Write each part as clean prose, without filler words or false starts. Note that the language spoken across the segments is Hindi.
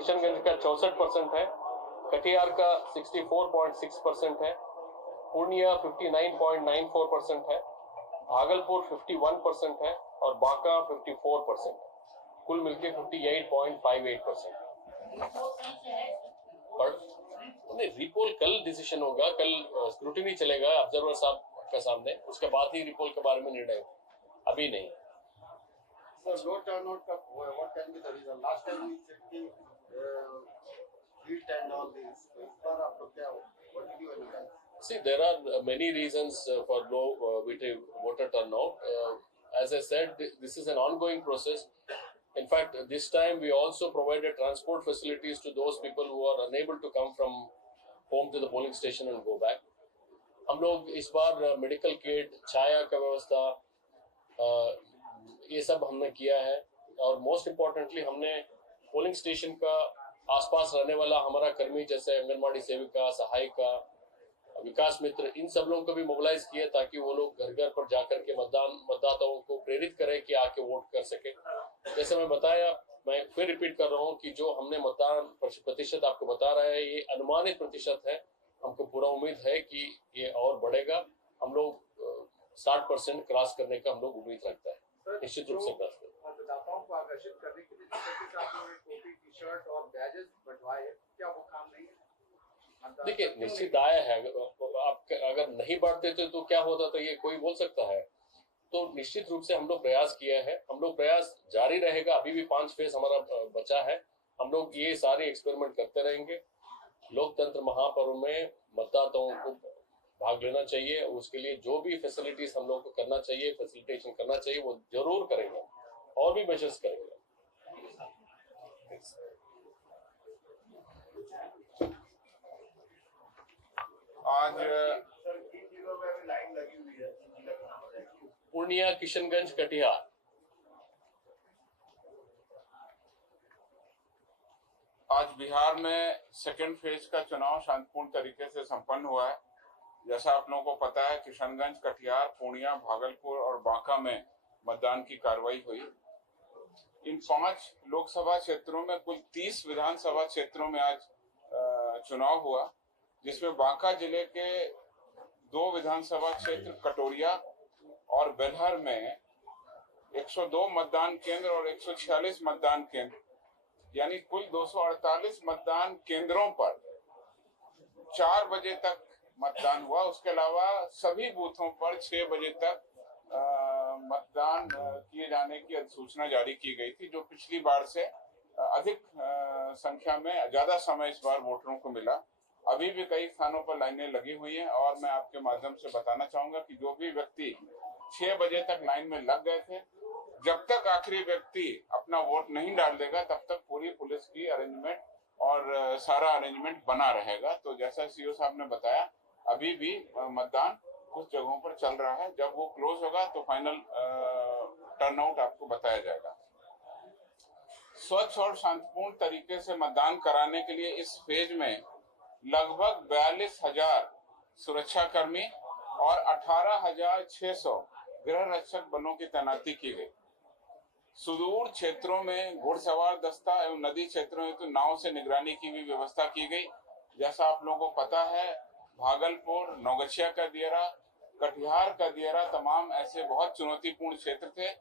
किशनगंज का 64% है, कटिहार का 64.6% है, पूर्णिया 59.94% है, भागलपुर 51% है और बांका 54% है। कुल मिलकर 58.58%। नहीं, रिपोल कल डिसीजन होगा, कल स्क्रूटिनी चलेगा ऑब्जर्वर साहब के सामने, उसके बाद ही रिपोल के बारे में निर्णय होगा, अभी नहीं। So low turnout का what can be the reason? Last time we checked the heat and all this. तो इस बार आप लोग क्या what did you analyze? See, there are many reasons for low voter turnout. As I said, this is an ongoing process. In fact, this time we also provided transport facilities to those people who are unable to come from home to the polling station and go back. हम लोग इस बार मेडिकल किट, छाया का व्यवस्था, ये सब हमने किया है और मोस्ट इम्पोर्टेंटली हमने पोलिंग स्टेशन का आसपास रहने वाला हमारा कर्मी जैसे आंगनबाड़ी सेविका, सहायिका, विकास मित्र, इन सब लोगों को भी मोबिलाइज किया ताकि वो लोग घर घर पर जाकर के मतदाताओं को प्रेरित करें कि आके वोट कर सके। जैसे मैं बताया, मैं फिर रिपीट कर रहा हूँ कि जो हमने मतदान प्रतिशत आपको बता रहा है ये अनुमानित प्रतिशत है, हमको पूरा उम्मीद है कि ये और बढ़ेगा। हम लोग 60% क्रॉस करने का हम लोग उम्मीद रखता है, निश्चित रूप से क्रॉस करें। मतदाताओं को आकर्षित करने के लिए टोपी, टी शर्ट और बैजेस बंटवाए, क्या वो काम नहीं है? देखिए, निश्चित आय है, आप अगर नहीं बांटते थे तो क्या होता, तो ये कोई बोल सकता है। तो निश्चित रूप से हम लोग प्रयास किया है, हम लोग प्रयास जारी रहेगा। अभी भी 5 फेज हमारा बचा है, हम लोग ये सारे एक्सपेरिमेंट करते रहेंगे। लोकतंत्र महापर्व में मतदाताओं को भाग लेना चाहिए, उसके लिए जो भी फैसिलिटीज हम लोग को करना चाहिए, फैसिलिटेशन करना चाहिए, वो जरूर करेंगे और भी मेजर्स करेंगे। आज लाइन लगी हुई है, पूर्णिया, किशनगंज, कटिहार। आज बिहार में सेकेंड फेज का चुनाव शांतिपूर्ण तरीके से संपन्न हुआ है। जैसा आप लोगों को पता है, किशनगंज, कटिहार, पूर्णिया, भागलपुर और बांका में मतदान की कार्रवाई हुई। इन 5 लोकसभा क्षेत्रों में कुल 30 विधानसभा क्षेत्रों में आज चुनाव हुआ, जिसमें बांका जिले के 2 विधानसभा क्षेत्र कटोरिया और बेलहर में 102 मतदान केंद्र और 146 मतदान केंद्र, यानी कुल 248 मतदान केंद्रों पर 4 बजे तक मतदान हुआ। उसके अलावा सभी बूथों पर 6 बजे तक मतदान किए जाने की अधिसूचना जारी की गई थी, जो पिछली बार से अधिक संख्या में ज्यादा समय इस बार वोटरों को मिला। अभी भी कई स्थानों पर लाइनें लगी हुई हैं और मैं आपके माध्यम से बताना चाहूंगा कि जो भी व्यक्ति 6 बजे तक लाइन में लग गए थे, जब तक आखिरी व्यक्ति अपना वोट नहीं डाल देगा तब तक पूरी पुलिस की अरेंजमेंट और सारा अरेंजमेंट बना रहेगा। तो जैसा सीओ साहब ने बताया, अभी भी मतदान कुछ जगहों पर चल रहा है। जब वो क्लोज होगा तो फाइनल टर्नआउट आपको बताया जाएगा। स्वच्छ और शांतिपूर्ण तरीके से मतदान कराने के लिए इस फेज में लगभग 42,000 सुरक्षाकर्मी और 18,600 गृह रक्षक बलों की तैनाती की गई। सुदूर क्षेत्रों में घुड़सवार दस्ता एवं नदी क्षेत्रों में तो नाव से निगरानी की भी व्यवस्था की गई। जैसा आप लोगों को पता है, भागलपुर, नौगछिया का दियरा, कटिहार का दियरा, तमाम ऐसे बहुत चुनौतीपूर्ण क्षेत्र थे,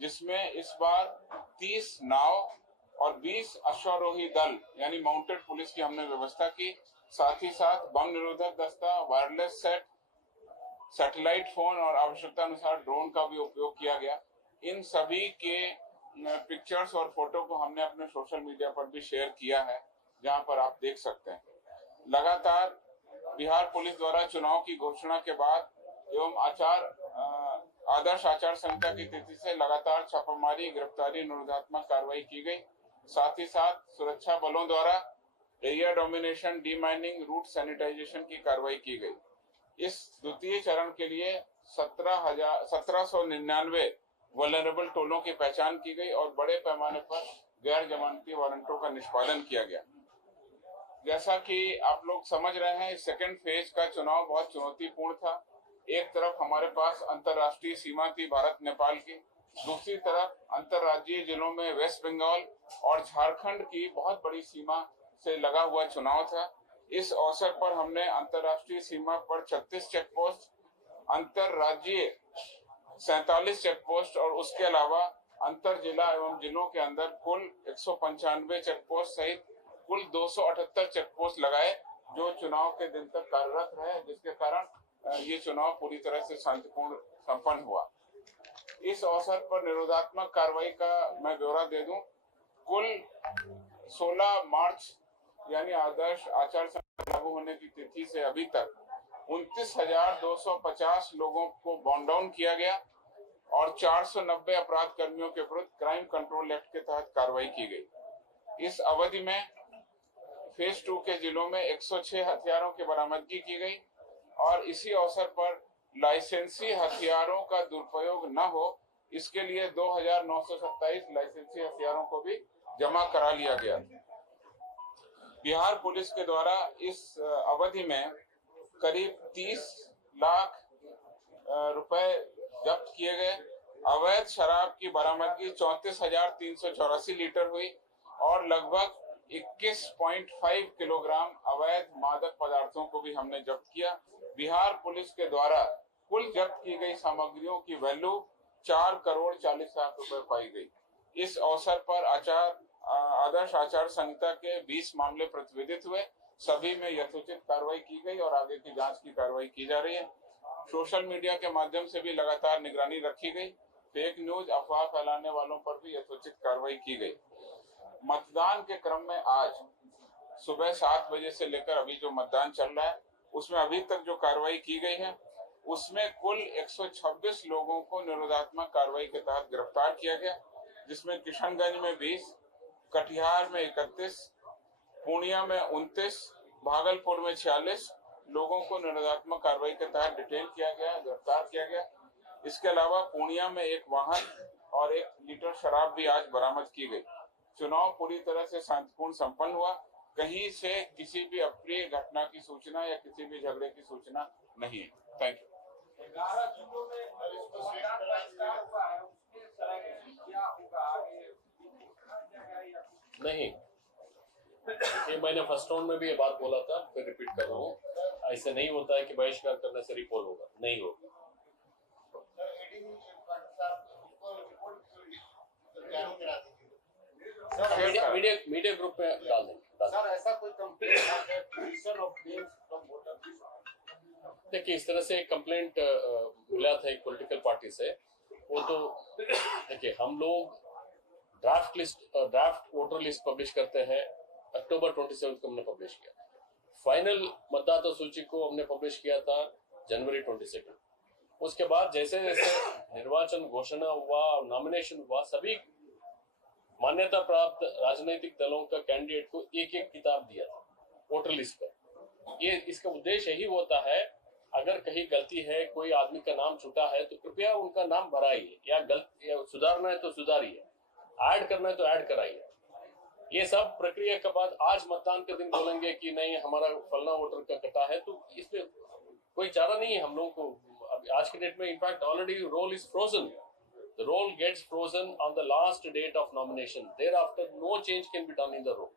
जिसमें इस बार 30 नाव और 20 अश्वारोही दल यानी माउंटेड पुलिस की हमने व्यवस्था की। साथ ही साथ बम निरोधक दस्ता, वायरलेस सेट, सैटेलाइट फोन और आवश्यकता अनुसार ड्रोन का भी उपयोग किया गया। इन सभी के पिक्चर्स और फोटो को हमने अपने सोशल मीडिया पर भी शेयर किया है, जहां पर आप देख सकते हैं। लगातार बिहार पुलिस द्वारा चुनाव की घोषणा के बाद एवं आदर्श आचार संहिता की तिथि से लगातार छापामारी, गिरफ्तारी, निरोधात्मक कार्रवाई की गई। साथ ही साथ सुरक्षा बलों द्वारा एरिया डोमिनेशन, डीमाइनिंग, रूट सैनिटाइजेशन की कार्रवाई की गई। इस द्वितीय चरण के लिए 1799 वल्नरेबल टोलों की पहचान की गई और बड़े पैमाने पर गैर जमानती वारंटों का निष्पादन किया गया। जैसा कि आप लोग समझ रहे हैं, सेकेंड फेज का चुनाव बहुत चुनौतीपूर्ण था। एक तरफ हमारे पास अंतर्राष्ट्रीय सीमा थी भारत नेपाल की, दूसरी तरफ अंतर्राज्यीय जिलों में वेस्ट बंगाल और झारखंड की बहुत बड़ी सीमा से लगा हुआ चुनाव था। इस अवसर पर हमने अंतर्राष्ट्रीय सीमा पर 36 चेक पोस्ट, अंतर्राज्यीय 47 चेक पोस्ट और उसके अलावा अंतर जिला एवं जिलों के अंदर कुल 195 चेक पोस्ट सहित कुल 278 चेक पोस्ट लगाए, जो चुनाव के दिन तक कार्यरत रहे, जिसके कारण ये चुनाव पूरी तरह से शांतिपूर्ण संपन्न हुआ। इस अवसर पर निरोधात्मक कार्रवाई का मैं ब्यौरा दे दूं। कुल 16 मार्च यानी आदर्श आचार संहिता लागू होने की तिथि से अभी तक 29,250 लोगों को बॉन्ड डाउन किया गया और 490 अपराध कर्मियों के विरुद्ध क्राइम कंट्रोल एक्ट के तहत कार्रवाई की गई। इस अवधि में फेज 2 के जिलों में 106 हथियारों की बरामदगी की गई और इसी अवसर पर लाइसेंसी हथियारों का दुरुपयोग न हो, इसके लिए 2,927 लाइसेंसी हथियारों को भी जमा करा लिया गया। बिहार पुलिस के द्वारा इस अवधि में करीब 30 लाख रुपए जब्त किए गए। अवैध शराब की बरामदगी 34,384 लीटर हुई और लगभग 21.5 किलोग्राम अवैध मादक पदार्थों को भी हमने जब्त किया। बिहार पुलिस के द्वारा कुल जब्त की गई सामग्रियों की वैल्यू 4 करोड़ 40 लाख रुपए पाई गई। इस अवसर पर आदर्श आचार संहिता के 20 मामले प्रतिवेदित हुए, सभी में यथोचित कार्रवाई की गई और आगे की जांच की कार्रवाई की जा रही है। सोशल मीडिया के माध्यम से भी लगातार निगरानी रखी गई। फेक न्यूज, अफवाह फैलाने वालों पर भी यथोचित कार्रवाई की गई। मतदान के क्रम में आज सुबह 7 बजे से लेकर अभी जो मतदान चल रहा है, उसमें अभी तक जो कार्रवाई की गई है, उसमें कुल 126 लोगों को निरोधात्मक कार्रवाई के तहत गिरफ्तार किया गया, जिसमें किशनगंज में 20, कटिहार में 31, पूर्णिया में 29, भागलपुर में 46 लोगों को निरोधात्मक कार्रवाई के तहत डिटेन किया गया, गिरफ्तार किया गया। इसके अलावा पूर्णिया में 1 वाहन और 1 लीटर शराब भी आज बरामद की गई। चुनाव पूरी तरह से शांतिपूर्ण संपन्न हुआ। कहीं से किसी भी अप्रिय घटना की सूचना या किसी भी झगड़े की सूचना नहीं है। Thank you. 11 जिलों में मतदान बहिष्कार हुआ है, उसमें क्या होगा आगे? नहीं, ये मैंने फर्स्ट राउंड में भी ये बात बोला था, फिर रिपीट कर रहा हूँ। ऐसे नहीं होता है कि बहिष्कार करने से रिपोल होगा, नहीं होगा। मीडिया ग्रुप पे डाल देंगे। सर, ऐसा कोई कंप्लेंट है position of names from voter list? देखिए, इस तरह से कंप्लेंट मिला था एक पॉलिटिकल पार्टी से। वो तो देखिए, हम लोग ड्राफ्ट वोटर लिस्ट पब्लिश करते हैं। अक्टूबर 27 को हमने पब्लिश किया। फाइनल मतदाता सूची को हमने पब्लिश किया था जनवरी 22। उसके बाद जैसे जैसे निर्वाचन घोषणा हुआ और नॉमिनेशन हुआ, सभी मान्यता प्राप्त राजनीतिक दलों का कैंडिडेट को एक एक किताब दिया था वोटर लिस्ट पर। ये इसका उद्देश्य यही होता है, अगर कहीं गलती है, कोई आदमी का नाम छूटा है, तो कृपया उनका नाम भराइए, या सुधारना है तो सुधारिए, ऐड करना है तो ऐड कराइए। ये सब प्रक्रिया के बाद आज मतदान के दिन बोलेंगे कि नहीं हमारा फलना वोटर का कटा है, तो इसमें कोई चारा नहीं है हम लोगों को। आज के डेट में in fact already roll is frozen. The roll gets frozen on the last date of nomination. Thereafter, no change can be done in the roll.